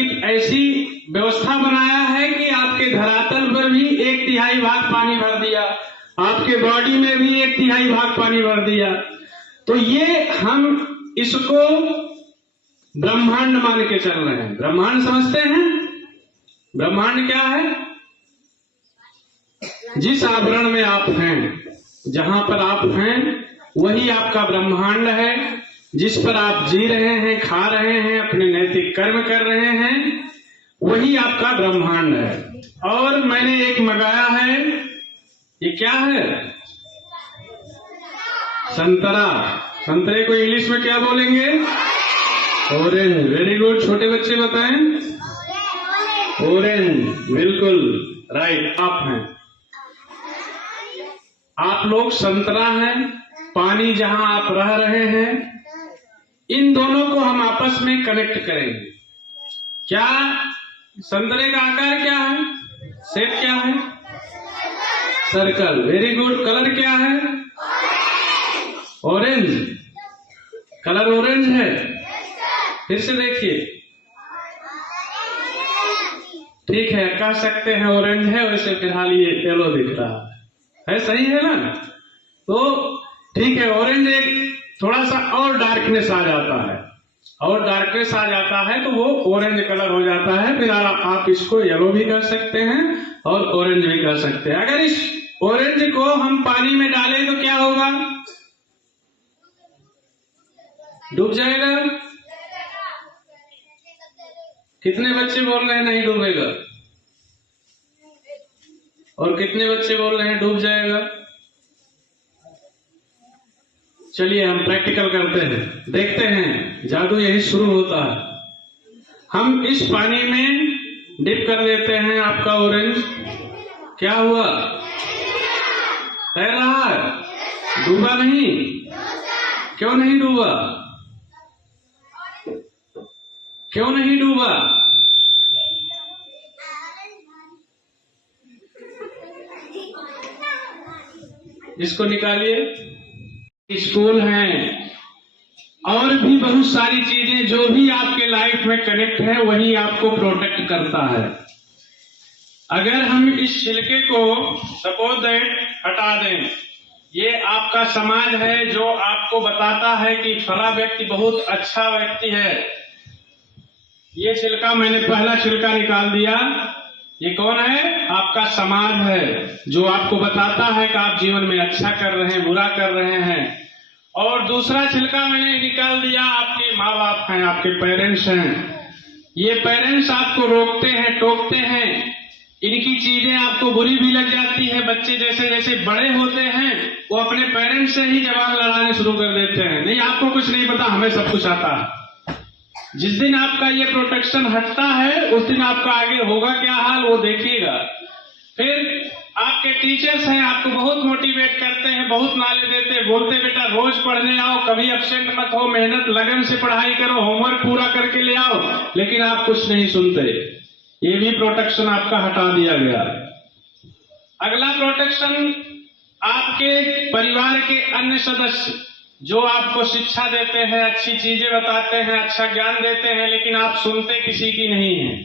प्रकृति ऐसी व्यवस्था बनाया है कि आपके धरातल पर भी 1/3 भाग पानी भर दिया, आपके बॉडी में भी 1/3 भाग पानी भर दिया। तो ये हम इसको ब्रह्मांड मान के चल रहे हैं। ब्रह्मांड समझते हैं? ब्रह्मांड क्या है? जिस आवरण में आप हैं, जहां पर आप हैं, वही आपका ब्रह्मांड है। जिस पर आप जी रहे हैं, खा रहे हैं, अपने नैतिक कर्म कर रहे हैं, वही आपका ब्रह्मांड है। और मैंने एक मंगाया है, ये क्या है? संतरा। संतरे को इंग्लिश में क्या बोलेंगे? ऑरेंज। वेरी गुड, छोटे बच्चे बताएं। ऑरेंज, बिल्कुल राइट, आप हैं। आप लोग संतरा हैं। पानी जहां आप रह रहे हैं, इन दोनों को हम आपस में कनेक्ट करेंगे। क्या संतरे का आकार क्या है? शेप क्या है? सर्कल। Very good. कलर क्या है? ऑरेंज। कलर ऑरेंज है। फिर से देखिए, ठीक है, कह सकते हैं ऑरेंज है, वैसे फिलहाल ये येलो दिख रहा है, सही है ना? तो ठीक है, ऑरेंज एक थोड़ा सा और डार्कनेस आ जाता है, और डार्कनेस आ जाता है तो वो ऑरेंज कलर हो जाता है। फिर आप इसको येलो भी कर सकते हैं और ऑरेंज भी कर सकते हैं। अगर इस ऑरेंज को हम पानी में डालें तो क्या होगा? डूब जाएगा। कितने बच्चे बोल रहे हैं नहीं डूबेगा? और कितने बच्चे बोल रहे हैं डूब जाएगा? चलिए हम प्रैक्टिकल करते हैं, देखते हैं, जादू यही शुरू होता है। हम इस पानी में डिप कर देते हैं आपका ऑरेंज। क्या हुआ? तैर रहा है, डूबा नहीं। क्यों नहीं डूबा? क्यों नहीं डूबा? इसको निकालिए। स्कूल हैं और भी बहुत सारी चीजें जो भी आपके लाइफ में कनेक्ट है, वही आपको प्रोटेक्ट करता है। अगर हम इस छिलके को सपोज दैट हटा दें, ये आपका समाज है जो आपको बताता है कि फला व्यक्ति बहुत अच्छा व्यक्ति है। ये छिलका, मैंने पहला छिलका निकाल दिया। ये कौन है? आपका समाज है जो आपको बताता है कि आप जीवन में अच्छा कर रहे हैं, बुरा कर रहे हैं। और दूसरा छिलका मैंने निकाल दिया, आपके माँ बाप हैं, आपके पेरेंट्स हैं। ये पेरेंट्स आपको रोकते हैं, टोकते हैं, इनकी चीजें आपको बुरी भी लग जाती है। बच्चे जैसे जैसे बड़े होते हैं, वो अपने पेरेंट्स से ही जवाब लड़ाने शुरू कर देते हैं। नहीं, आपको कुछ नहीं पता, हमें सब कुछ आता है। जिस दिन आपका ये प्रोटेक्शन हटता है, उस दिन आपका आगे होगा क्या हाल, वो देखिएगा। फिर आपके टीचर्स हैं, आपको बहुत मोटिवेट करते हैं, बहुत नाले देते हैं, बोलते बेटा रोज पढ़ने आओ, कभी एब्सेंट मत हो, मेहनत लगन से पढ़ाई करो, होमवर्क पूरा करके ले आओ, लेकिन आप कुछ नहीं सुनते। ये भी प्रोटेक्शन आपका हटा दिया गया। अगला प्रोटेक्शन, आपके परिवार के अन्य सदस्य जो आपको शिक्षा देते हैं, अच्छी चीजें बताते हैं, अच्छा ज्ञान देते हैं, लेकिन आप सुनते किसी की नहीं है।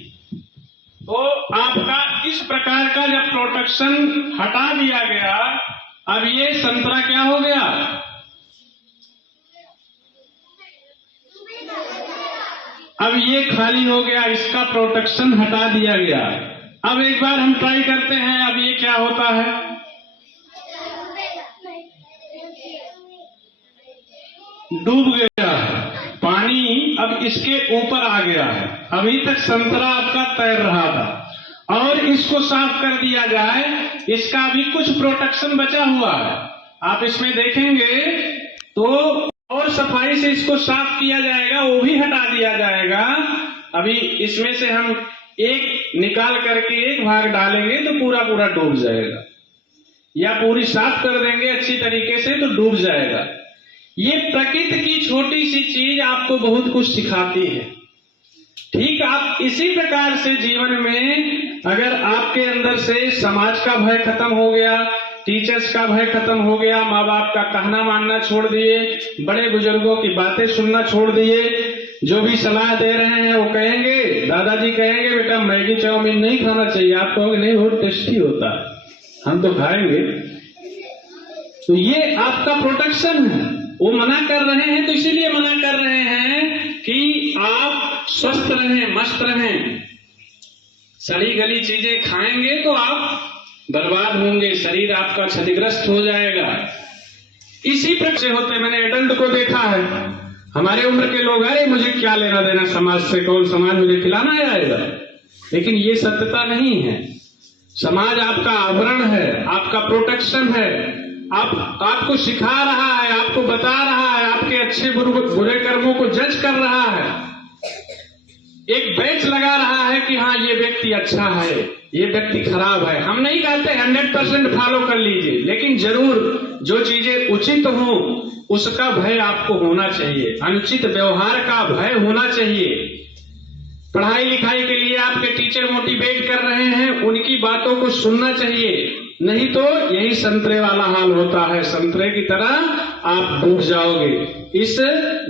तो आपका इस प्रकार का जब प्रोटेक्शन हटा दिया गया, अब ये संतरा क्या हो गया? अब ये खाली हो गया, इसका प्रोटेक्शन हटा दिया गया। अब एक बार हम ट्राई करते हैं, अब ये क्या होता है? डूब गया है पानी, अब इसके ऊपर आ गया है। अभी तक संतरा आपका तैर रहा था, और इसको साफ कर दिया जाए, इसका भी कुछ प्रोटेक्शन बचा हुआ है। आप इसमें देखेंगे तो और सफाई से इसको साफ किया जाएगा, वो भी हटा दिया जाएगा। अभी इसमें से हम एक निकाल करके एक भाग डालेंगे तो पूरा पूरा डूब जाएगा, या पूरी साफ कर देंगे अच्छी तरीके से तो डूब जाएगा। ये प्रकृति की छोटी सी चीज आपको बहुत कुछ सिखाती है। ठीक आप इसी प्रकार से जीवन में अगर आपके अंदर से समाज का भय खत्म हो गया, टीचर्स का भय खत्म हो गया, माँ बाप का कहना मानना छोड़ दिए, बड़े बुजुर्गों की बातें सुनना छोड़ दिए, जो भी सलाह दे रहे हैं वो कहेंगे, दादाजी कहेंगे बेटा मैगी चाउमीन नहीं खाना चाहिए, आप कहोगे नहीं बहुत टेस्टी होता है, हम तो खाएंगे। तो ये आपका प्रोटेक्शन है। वो मना कर रहे हैं तो इसीलिए मना कर रहे हैं कि आप स्वस्थ रहें, मस्त रहें। सड़ी गली चीजें खाएंगे तो आप बर्बाद होंगे, शरीर आपका क्षतिग्रस्त हो जाएगा। इसी प्रकार से होते, मैंने एडल्ट को देखा है, हमारे उम्र के लोग, अरे मुझे क्या लेना देना समाज से, कौन समाज मुझे खिलाना आएगा। लेकिन ये सत्यता नहीं है। समाज आपका आवरण है, आपका प्रोटेक्शन है, आपको सिखा रहा है, आपको बता रहा है, आपके अच्छे बुरे कर्मों को जज कर रहा है, एक बैच लगा रहा है कि हाँ ये व्यक्ति अच्छा है, ये व्यक्ति खराब है। हम नहीं कहते 100% फॉलो कर लीजिए, लेकिन जरूर जो चीजें उचित हो उसका भय आपको होना चाहिए, अनुचित व्यवहार का भय होना चाहिए। पढ़ाई लिखाई के लिए आपके टीचर मोटिवेट कर रहे हैं, उनकी बातों को सुनना चाहिए, नहीं तो यही संतरे वाला हाल होता है, संतरे की तरह आप डूब जाओगे। इस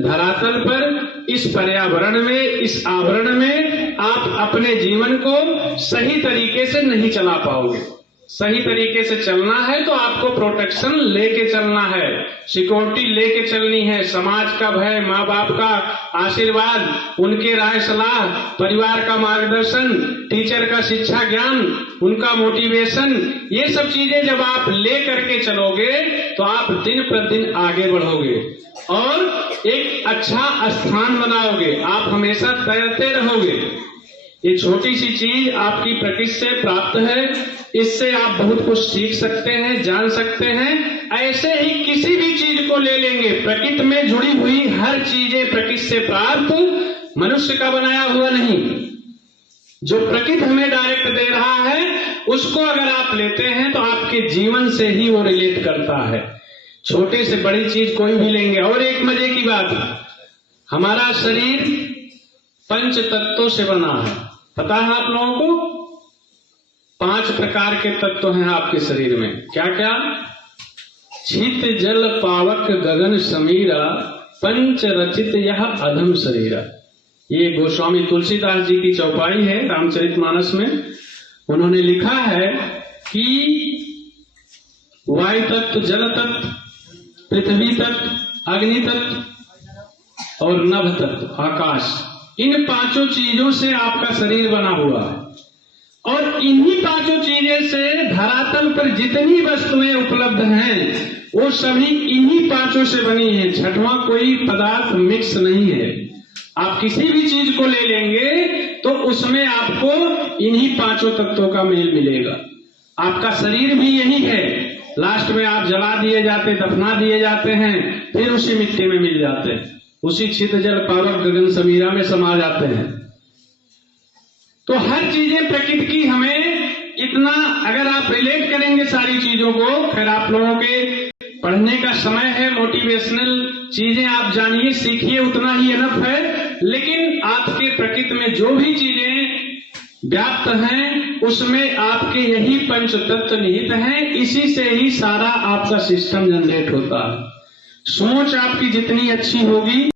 धरातल पर, इस पर्यावरण में, इस आवरण में आप अपने जीवन को सही तरीके से नहीं चला पाओगे। सही तरीके से चलना है तो आपको प्रोटेक्शन लेके चलना है, सिक्योरिटी लेके चलनी है। समाज का भय, माँ बाप का आशीर्वाद, उनके राय सलाह, परिवार का मार्गदर्शन, टीचर का शिक्षा ज्ञान, उनका मोटिवेशन, ये सब चीजें जब आप ले करके चलोगे तो आप दिन प्रतिदिन आगे बढ़ोगे और एक अच्छा स्थान बनाओगे, आप हमेशा तैरते रहोगे। ये छोटी सी चीज आपकी प्रकृति से प्राप्त है, इससे आप बहुत कुछ सीख सकते हैं, जान सकते हैं। ऐसे ही किसी भी चीज को ले लेंगे, प्रकृति में जुड़ी हुई हर चीजें प्रकृति से प्राप्त, मनुष्य का बनाया हुआ नहीं। जो प्रकृति हमें डायरेक्ट दे रहा है उसको अगर आप लेते हैं तो आपके जीवन से ही वो रिलेट करता है। छोटे से बड़ी चीज कोई भी लेंगे। और एक मजे की बात, हमारा शरीर 5 तत्वों से बना है, पता है आप लोगों को? 5 प्रकार के तत्व हैं आपके शरीर में। क्या क्या? छित जल पावक गगन समीरा, पंच रचित यह अधम शरीरा। ये गोस्वामी तुलसीदास जी की चौपाई है रामचरितमानस में। उन्होंने लिखा है कि वायु तत्व, जल तत्व, पृथ्वी तत्व, अग्नि तत्व और नभ तत्व, आकाश, इन 5 चीजों से आपका शरीर बना हुआ है। और इन्हीं 5 चीजें से धरातल पर जितनी वस्तुएं उपलब्ध हैं वो सभी इन्हीं 5 से बनी है। छठवां कोई पदार्थ मिक्स नहीं है। आप किसी भी चीज को ले लेंगे तो उसमें आपको इन्हीं 5 तत्वों का मेल मिलेगा। आपका शरीर भी यही है, लास्ट में आप जला दिए जाते, दफना दिए जाते हैं, फिर उसी मिट्टी में मिल जाते हैं, उसी छित जल पावक गगन समीरा में समा जाते हैं। तो हर चीजें प्रकृति की, हमें इतना अगर आप रिलेट करेंगे सारी चीजों को, फिर आप लोगों के पढ़ने का समय है, मोटिवेशनल चीजें आप जानिए, सीखिए, उतना ही इनफ है। लेकिन आपके प्रकृति में जो भी चीजें व्याप्त हैं उसमें आपके यही 5 तत्व निहित हैं। इसी से ही सारा आपका सिस्टम जनरेट होता है। सोच आपकी जितनी अच्छी होगी